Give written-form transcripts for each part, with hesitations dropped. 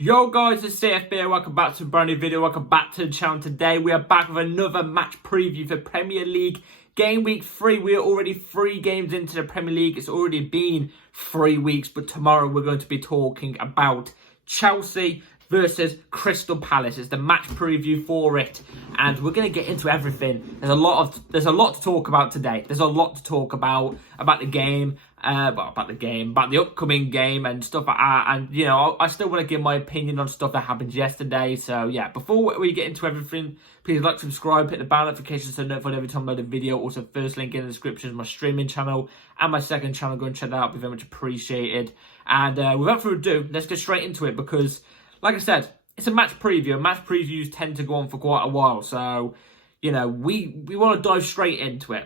Yo guys, it's CFB. Welcome back to a brand new video. Welcome back to the channel. Today we are back with another match preview for Premier League Game Week 3. We are already 3 games into the Premier League. It's already been 3 weeks, but tomorrow we're going to be talking about Chelsea versus Crystal Palace. It's the match preview for it, and we're going to get into everything. There's a lot to talk about today. There's a lot to talk about the game. About the upcoming game and stuff like that. And, you know, I still want to give my opinion on stuff that happened yesterday. So, yeah, before we get into everything, please like, subscribe, hit the bell notifications so notified every time I load a video. Also, first link in the description is my streaming channel and my second channel. Go and check that out. It'd be very much appreciated. And without further ado, let's get straight into it because, like I said, it's a match preview. Match previews tend to go on for quite a while. So, you know, we want to dive straight into it.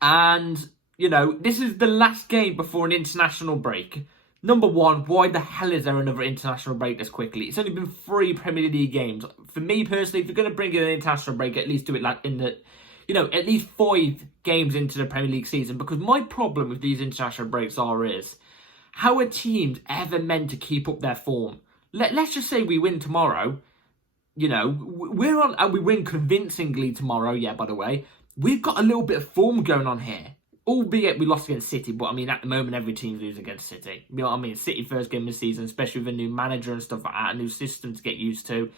And, you know, this is the last game before an international break. Number one, why the hell is there another international break this quickly? It's only been 3 Premier League games. For me personally, if you're going to bring in an international break, at least do it like in the, you know, at least 5 games into the Premier League season. Because my problem with these international breaks is, how are teams ever meant to keep up their form? Let's just say we win tomorrow. You know, we're on, and we win convincingly tomorrow. Yeah, by the way, we've got a little bit of form going on here. Albeit we lost against City, but I mean, at the moment, every team loses against City. You know what I mean? City first game of the season, especially with a new manager and stuff like that, a new system to get used to.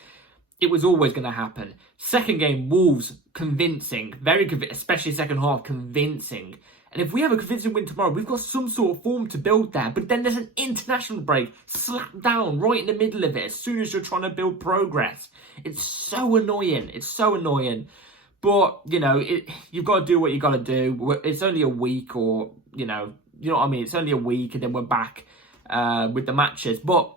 It was always going to happen. Second game, Wolves, convincing. Very convincing, especially second half, convincing. And if we have a convincing win tomorrow, we've got some sort of form to build there. But then there's an international break slapped down right in the middle of it as soon as you're trying to build progress. It's so annoying. It's so annoying. But, you know, you've got to do what you got to do. It's only a week or, you know what I mean? It's only a week and then we're back with the matches. But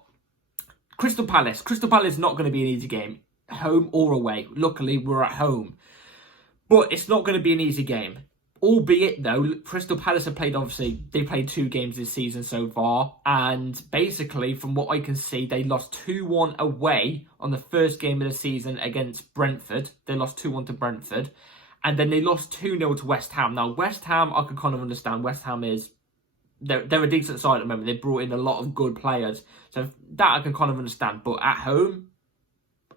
Crystal Palace is not going to be an easy game, home or away. Luckily, we're at home. But it's not going to be an easy game. Albeit, though, Crystal Palace have played, obviously, they played 2 games this season so far. And basically, from what I can see, they lost 2-1 away on the first game of the season against Brentford. They lost 2-1 to Brentford. And then they lost 2-0 to West Ham. Now, West Ham, I can kind of understand. West Ham is, they're a decent side at the moment. They brought in a lot of good players. So that I can kind of understand. But at home,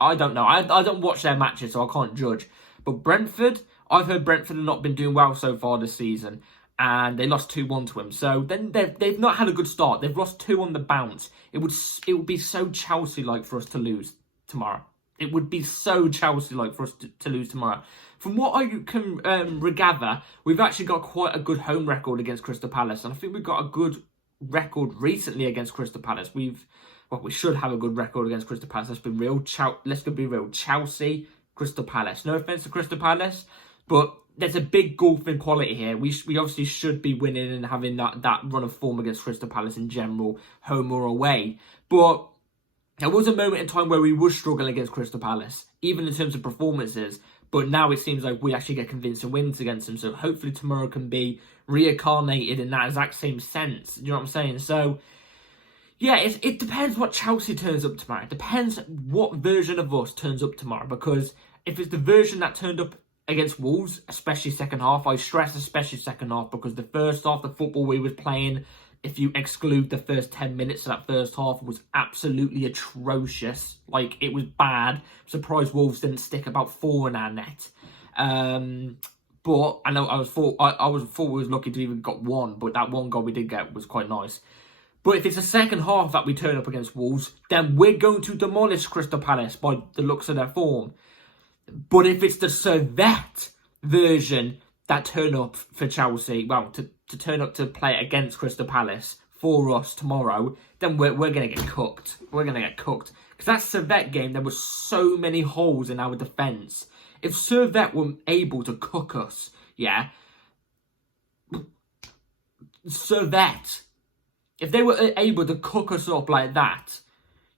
I don't know. I don't watch their matches, so I can't judge. But Brentford, I've heard Brentford have not been doing well so far this season. And they lost 2-1 to him. So then they've not had a good start. They've lost 2 on the bounce. It would be so Chelsea-like for us to lose tomorrow. It would be so Chelsea-like for us to lose tomorrow. From what I can regather, we've actually got quite a good home record against Crystal Palace. And I think we've got a good record recently against Crystal Palace. We should have a good record against Crystal Palace. Let's be real. Chelsea, Crystal Palace. No offence to Crystal Palace, but there's a big gulf in quality here. We obviously should be winning and having that run of form against Crystal Palace in general, home or away. But there was a moment in time where we were struggling against Crystal Palace, even in terms of performances. But now it seems like we actually get convincing wins against them. So hopefully tomorrow can be reincarnated in that exact same sense. You know what I'm saying? So yeah, it depends what Chelsea turns up tomorrow. It depends what version of us turns up tomorrow. Because if it's the version that turned up against Wolves, especially second half, I stress especially second half, because the first half, the football we was playing, if you exclude the first 10 minutes of that first half, was absolutely atrocious. Like, it was bad. I'm surprised Wolves didn't stick about 4 in our net. But I know I thought we was lucky to even got 1, but that 1 goal we did get was quite nice. But if it's the second half that we turn up against Wolves, then we're going to demolish Crystal Palace by the looks of their form. But if it's the Servette version that turn up for Chelsea, well, to turn up to play against Crystal Palace for us tomorrow, then we're going to get cooked. We're going to get cooked. Because that Servette game, there were so many holes in our defence. If Servette were able to cook us, yeah, Servette, if they were able to cook us up like that,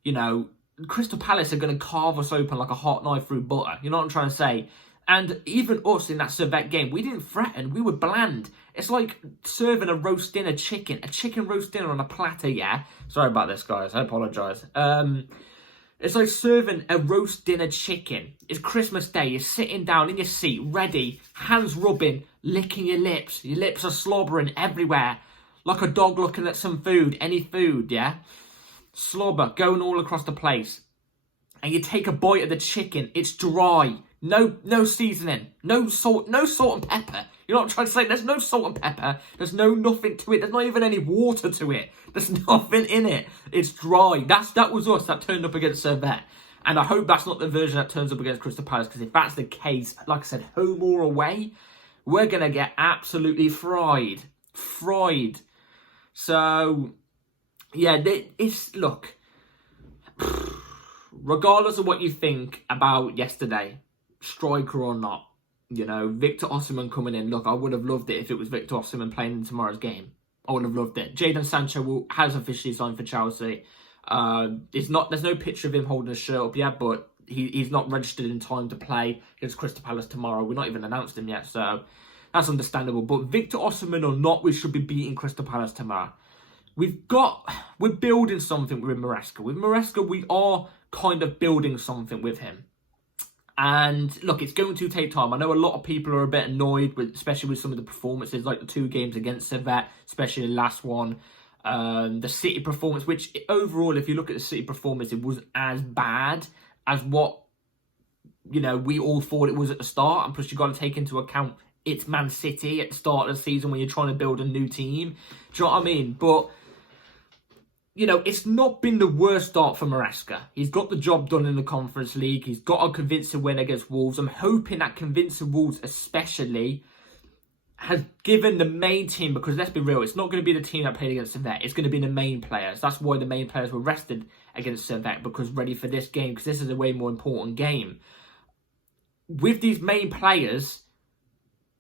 you know, Crystal Palace are going to carve us open like a hot knife through butter. You know what I'm trying to say? And even us in that Servette game, we didn't threaten. We were bland. It's like serving a roast dinner chicken. A chicken roast dinner on a platter, yeah? Sorry about this, guys. I apologise. It's like serving a roast dinner chicken. It's Christmas Day. You're sitting down in your seat, ready, hands rubbing, licking your lips. Your lips are slobbering everywhere. Like a dog looking at some food, any food, yeah? slobber going all across the place, and you take a bite of the chicken, it's dry, no seasoning, no salt and pepper. You know what I'm trying to say? There's no salt and pepper. There's nothing to it. There's not even any water to it. There's nothing in it. It's dry. That was us that turned up against Servette. And I hope that's not the version that turns up against Crystal Palace, because if that's the case, like I said, home or away, we're going to get absolutely fried. So, yeah, look, regardless of what you think about yesterday, striker or not, you know, Victor Osimhen coming in. Look, I would have loved it if it was Victor Osimhen playing in tomorrow's game. I would have loved it. Jadon Sancho has officially signed for Chelsea. There's no picture of him holding a shirt up yet, but he's not registered in time to play against Crystal Palace tomorrow. We're not even announced him yet, so that's understandable. But Victor Osimhen or not, we should be beating Crystal Palace tomorrow. We're building something with Maresca. With Maresca, we are kind of building something with him. And look, it's going to take time. I know a lot of people are a bit annoyed, especially with some of the performances, like the 2 games against Servette, especially the last one. The City performance, which overall, if you look at the City performance, it wasn't as bad as what, you know, we all thought it was at the start. And plus, you've got to take into account it's Man City at the start of the season when you're trying to build a new team. Do you know what I mean? But, you know, it's not been the worst start for Maresca. He's got the job done in the Conference League. He's got a convincing win against Wolves. I'm hoping that convincing Wolves especially has given the main team, because let's be real, it's not going to be the team that played against Servette. It's going to be the main players. That's why the main players were rested against Servette, because ready for this game, because this is a way more important game. With these main players,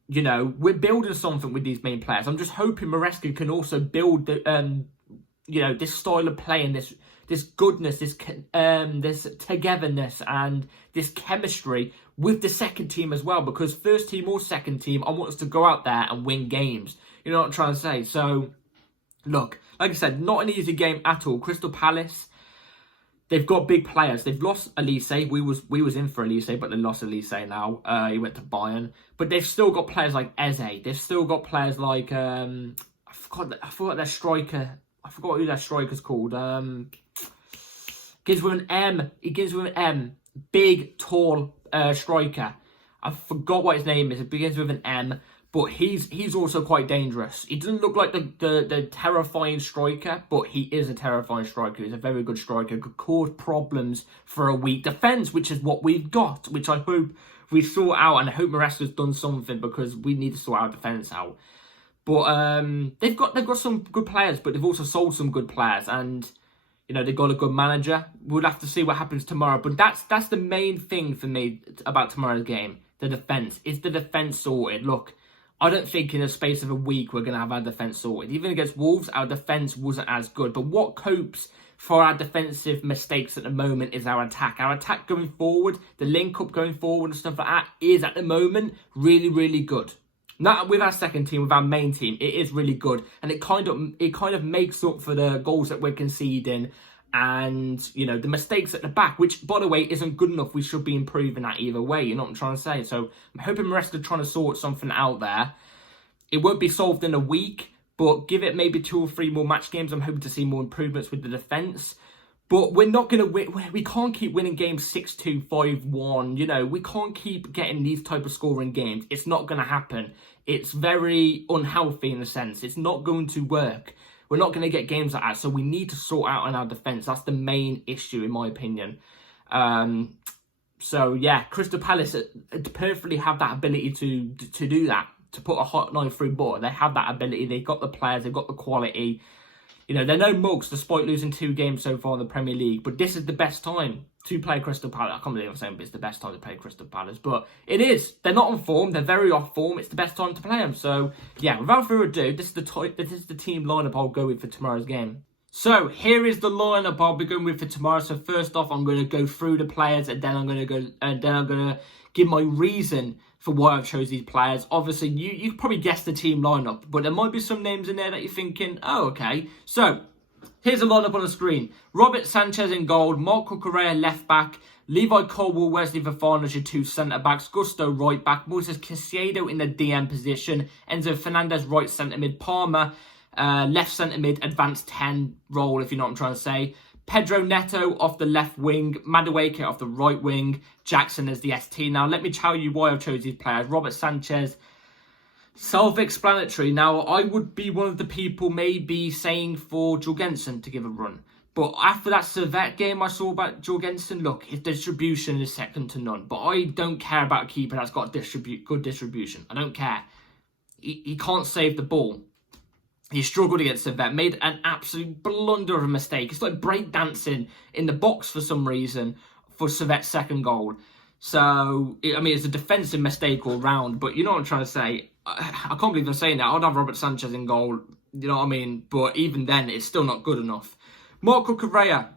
you know, we're building something with these main players. I'm just hoping Maresca can also build the, you know, this style of play and this goodness, this togetherness and this chemistry with the second team as well. Because first team or second team, I want us to go out there and win games. You know what I'm trying to say? So, look, like I said, not an easy game at all. Crystal Palace, they've got big players. They've lost Elise. We was in for Elise, but they lost Elise now. He went to Bayern. But they've still got players like Eze. They've still got players like I forgot their striker. I forgot who that striker's called. Begins with an M. He begins with an M. Big, tall striker. I forgot what his name is. It begins with an M. But he's also quite dangerous. He doesn't look like the terrifying striker, but he is a terrifying striker. He's a very good striker. Could cause problems for a weak defence, which is what we've got. Which I hope we sort out. And I hope Maresca's done something, because we need to sort our defence out. But they've got some good players, but they've also sold some good players, and you know they've got a good manager. We'll have to see what happens tomorrow. But that's the main thing for me about tomorrow's game: the defense. Is the defense sorted? Look, I don't think in the space of a week we're going to have our defense sorted. Even against Wolves, our defense wasn't as good. But what copes for our defensive mistakes at the moment is our attack. Our attack going forward, the link up going forward and stuff like that, is at the moment really, really good. Not with our second team, with our main team, it is really good, and it kind of makes up for the goals that we're conceding, and you know the mistakes at the back, which by the way isn't good enough. We should be improving that either way. You know what I'm trying to say? So I'm hoping Maresca trying to sort something out there. It won't be solved in a week, but give it maybe 2 or 3 more match games. I'm hoping to see more improvements with the defense. But we're not going to win. We can't keep winning games 6-2, 5-1. You know, we can't keep getting these type of scoring games. It's not going to happen. It's very unhealthy in a sense. It's not going to work. We're not going to get games like that. So we need to sort out on our defence. That's the main issue, in my opinion. So, yeah, Crystal Palace perfectly have that ability to do that, to put a hot line through ball. They have that ability. They've got the players. They've got the quality. You know, they're no mugs despite losing 2 games so far in the Premier League. But this is the best time to play Crystal Palace. I can't believe I'm saying it's the best time to play Crystal Palace. But it is. They're not on form. They're very off form. It's the best time to play them. So, yeah, without further ado, this is the team lineup I'll go with for tomorrow's game. So, here is the lineup I'll be going with for tomorrow. So, first off, I'm going to go through the players, and then I'm going to give my reason for why I've chose these players. Obviously, you probably guessed the team lineup, but there might be some names in there that you're thinking, oh, okay. So, here's the lineup on the screen. Robert Sanchez in goal, Marco Correa left back, Levi Colwill, Wesley Fofana as your 2 centre-backs, Gusto right back, Moses Caicedo in the DM position, Enzo Fernandez right centre-mid, Palmer left centre-mid, advanced 10 role, if you know what I'm trying to say. Pedro Neto off the left wing, Madueke off the right wing, Jackson as the ST. Now, let me tell you why I've chosen these players. Robert Sanchez, self-explanatory. Now, I would be one of the people maybe saying for Jorgensen to give a run. But after that Servette game I saw about Jorgensen, look, his distribution is second to none. But I don't care about a keeper that's got good distribution. I don't care. He can't save the ball. He struggled against Servette, made an absolute blunder of a mistake. It's like breakdancing in the box for some reason for Servette's second goal. So, I mean, it's a defensive mistake all round, but you know what I'm trying to say. I can't believe I'm saying that. I'd have Robert Sanchez in goal, you know what I mean? But even then, it's still not good enough. Marco Correa,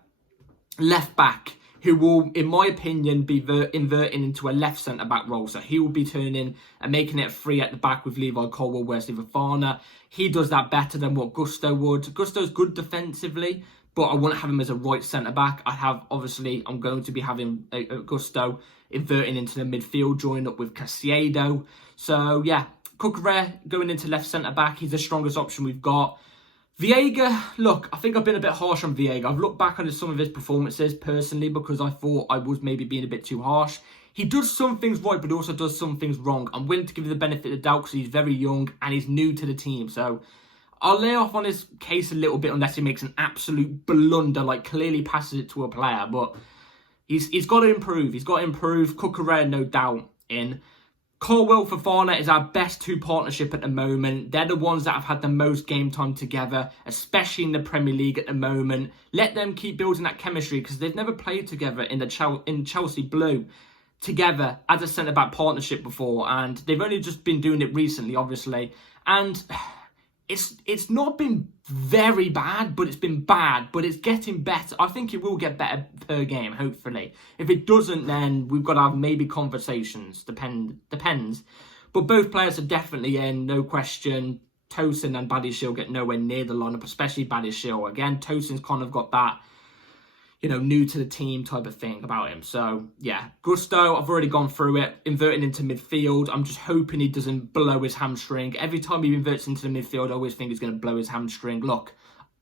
left back, who will, in my opinion, be inverting into a left centre-back role. So he will be turning and making it free at the back with Levi Colwill, Wesley Fofana. He does that better than what Gusto would. Gusto's good defensively, but I wouldn't have him as a right centre-back. I'm going to be having Gusto inverting into the midfield, joining up with Caicedo. So, yeah, Correa going into left centre-back. He's the strongest option we've got. Viega, look, I think I've been a bit harsh on Viega. I've looked back on some of his performances personally because I thought I was maybe being a bit too harsh. He does some things right, but he also does some things wrong. I'm willing to give you the benefit of the doubt because he's very young and he's new to the team. So I'll lay off on his case a little bit unless he makes an absolute blunder, like clearly passes it to a player. But he's got to improve. He's got to improve. Cucurella, no doubt, in. Colwill Fofana is our best two partnership at the moment. They're the ones that have had the most game time together, especially in the Premier League at the moment. Let them keep building that chemistry because they've never played together in Chelsea Blue together as a centre-back partnership before, and they've only just been doing it recently, obviously. And it's not been very bad, but it's been bad, but it's getting better. I think it will get better per game, hopefully. If it doesn't, then we've got to have maybe conversations. Depends. But both players are definitely in, no question. Tosin and Badiashile get nowhere near the lineup, especially Badiashile. Again, Tosin's kind of got that, you know, new to the team type of thing about him. So, yeah, Gusto, I've already gone through it. Inverting into midfield. I'm just hoping he doesn't blow his hamstring. Every time he inverts into the midfield, I always think he's going to blow his hamstring. Look,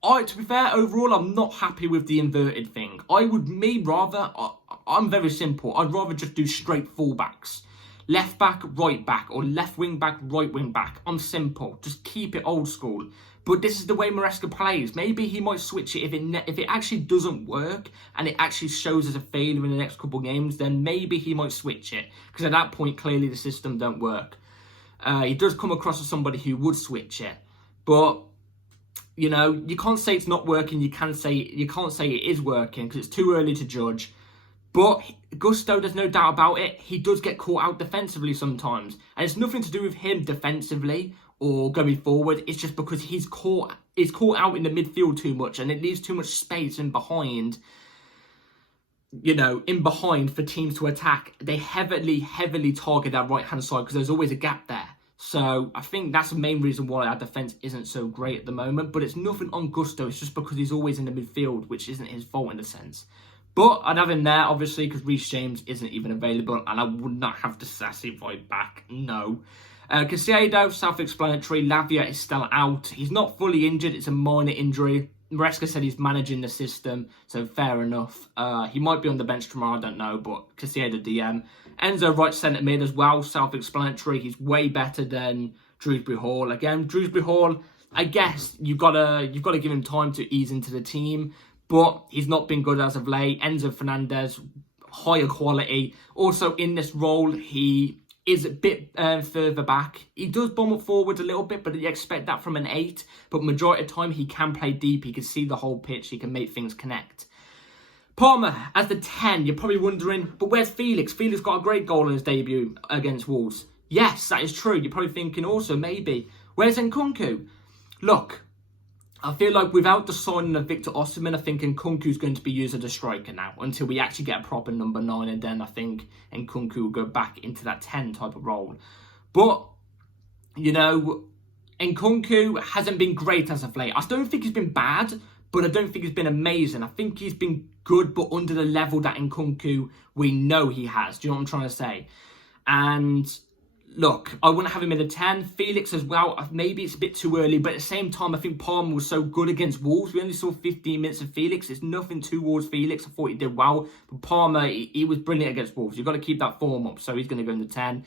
to be fair, overall, I'm not happy with the inverted thing. I'm very simple. I'd rather just do straight fullbacks. Left back, right back, or left wing back, right wing back. I'm simple. Just keep it old school. But this is the way Maresca plays. Maybe he might switch it if it actually doesn't work and it actually shows as a failure in the next couple of games. Then maybe he might switch it because at that point clearly the system don't work. He does come across as somebody who would switch it, but you know you can't say it's not working. You can't say it is working because it's too early to judge. But Gusto, there's no doubt about it. He does get caught out defensively sometimes, and it's nothing to do with him defensively or going forward. It's just because he's caught out in the midfield too much and it leaves too much space in behind, you know, for teams to attack. They heavily target that right-hand side because there's always a gap there. So I think that's the main reason why our defence isn't so great at the moment. But it's nothing on Gusto. It's just because he's always in the midfield, which isn't his fault in a sense. But I'd have him there, obviously, because Reece James isn't even available and I would not have the Sassy right back. No. Caicedo, self-explanatory. Lavia is still out. He's not fully injured. It's a minor injury. Maresca said he's managing the system, so fair enough. He might be on the bench tomorrow, I don't know, but Caicedo DM. Enzo, right centre mid as well, self-explanatory. He's way better than Dewsbury Hall. Again, Dewsbury Hall, I guess you've got to give him time to ease into the team, but he's not been good as of late. Enzo Fernandez, higher quality. Also in this role, he is a bit further back. He does bomb up forward a little bit, but you expect that from an 8. But majority of the time, he can play deep. He can see the whole pitch. He can make things connect. Palmer, as the 10, you're probably wondering, but where's Felix? Felix got a great goal in his debut against Wolves. Yes, that is true. You're probably thinking also, maybe, where's Nkunku? Look, I feel like without the signing of Victor Osimhen, I think Nkunku's going to be used as a striker now until we actually get a proper number 9, and then I think Nkunku will go back into that 10 type of role. But, you know, Nkunku hasn't been great as of late. I don't think he's been bad, but I don't think he's been amazing. I think he's been good, but under the level that Nkunku we know he has. Do you know what I'm trying to say? And look, I wouldn't have him in the 10. Felix as well, maybe it's a bit too early, but at the same time, I think Palmer was so good against Wolves. We only saw 15 minutes of Felix. It's nothing towards Felix. I thought he did well. But Palmer, he was brilliant against Wolves. You've got to keep that form up, so he's going to go in the 10.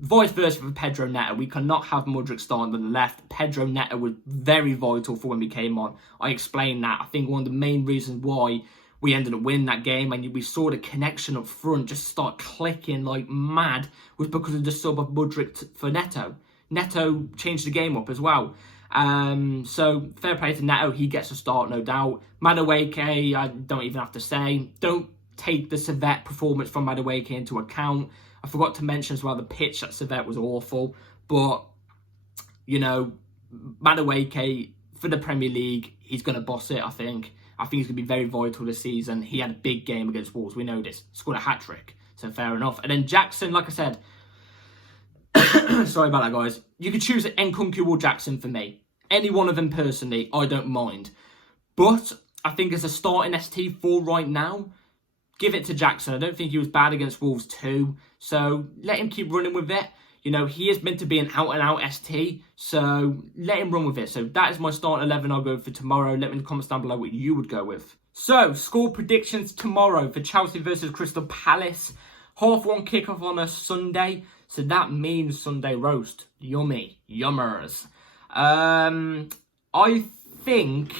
Vice versa for Pedro Neto. We cannot have Mudryk starting on the left. Pedro Neto was very vital for when we came on. I explained that. I think one of the main reasons why we ended up winning that game and we saw the connection up front just start clicking like mad was because of the sub of Mudryk for Neto. Neto changed the game up as well. So fair play to Neto. He gets a start, no doubt. Madueke, I don't even have to say. Don't take the Servette performance from Madueke into account. I forgot to mention as well the pitch at Servette was awful. But, you know, Madueke, for the Premier League, he's going to boss it, I think. I think he's going to be very vital this season. He had a big game against Wolves. We know this. Scored a hat-trick. So fair enough. And then Jackson, like I said, sorry about that, guys. You could choose Nkunku or Jackson for me. Any one of them personally, I don't mind. But I think as a starting ST4 right now, give it to Jackson. I don't think he was bad against Wolves too. So let him keep running with it. You know, he is meant to be an out-and-out ST, so let him run with it. So that is my starting 11 I'll go for tomorrow. Let me in the comments down below what you would go with. So, score predictions tomorrow for Chelsea versus Crystal Palace. 1:30 kickoff on a Sunday, so that means Sunday roast. Yummy. Yummers. I think...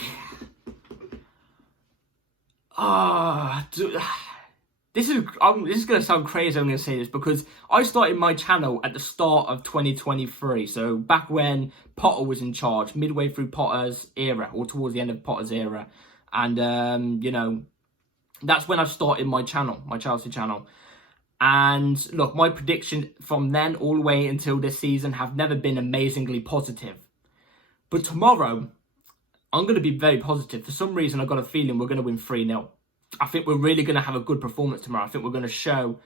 This is going to sound crazy, I'm going to say this, because I started my channel at the start of 2023. So back when Potter was in charge, midway through Potter's era, or towards the end of Potter's era. And, you know, that's when I started my channel, my Chelsea channel. And look, my predictions from then all the way until this season have never been amazingly positive. But tomorrow, I'm going to be very positive. For some reason, I've got a feeling we're going to win 3-0. I think we're really going to have a good performance tomorrow. I think we're going to show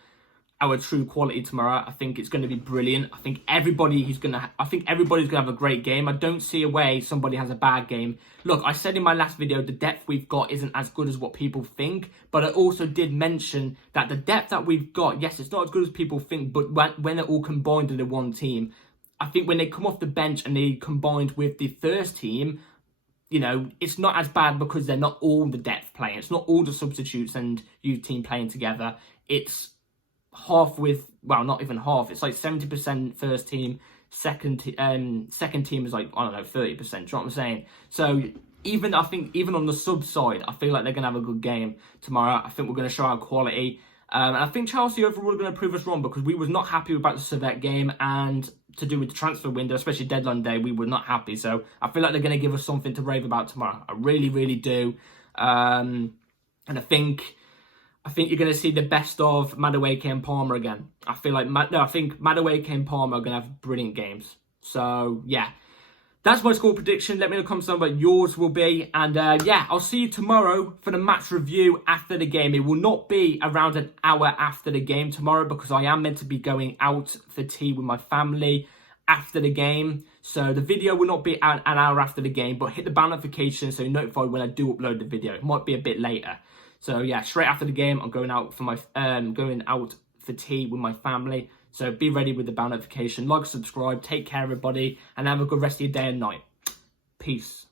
our true quality tomorrow. I think it's going to be brilliant. I think everybody's going to have a great game. I don't see a way somebody has a bad game. Look, I said in my last video, the depth we've got isn't as good as what people think. But I also did mention that the depth that we've got, yes, it's not as good as people think. But when they're all combined in one team, I think when they come off the bench and they combined with the first team, you know, it's not as bad because they're not all the depth playing. It's not all the substitutes and youth team playing together. It's half with, well, not even half. It's like 70% first team, second team is like, I don't know, 30%. Do you know what I'm saying? So I think even on the sub side, I feel like they're going to have a good game tomorrow. I think we're going to show our quality. And I think Chelsea overall are going to prove us wrong because we was not happy about the Servette game, and to do with the transfer window, especially deadline day, we were not happy. So I feel like they're going to give us something to rave about tomorrow. I really, really do. And I think you're going to see the best of Madueke and Palmer again. I think Madueke and Palmer are going to have brilliant games. So yeah. That's my score prediction. Let me know in the comments down what yours will be. And yeah, I'll see you tomorrow for the match review after the game. It will not be around an hour after the game tomorrow because I am meant to be going out for tea with my family after the game. So the video will not be an hour after the game, but hit the bell notification so you're notified when I do upload the video. It might be a bit later. So yeah, straight after the game, I'm going out for tea with my family. So be ready with the bell notification. Like, subscribe, take care everybody, and have a good rest of your day and night. Peace.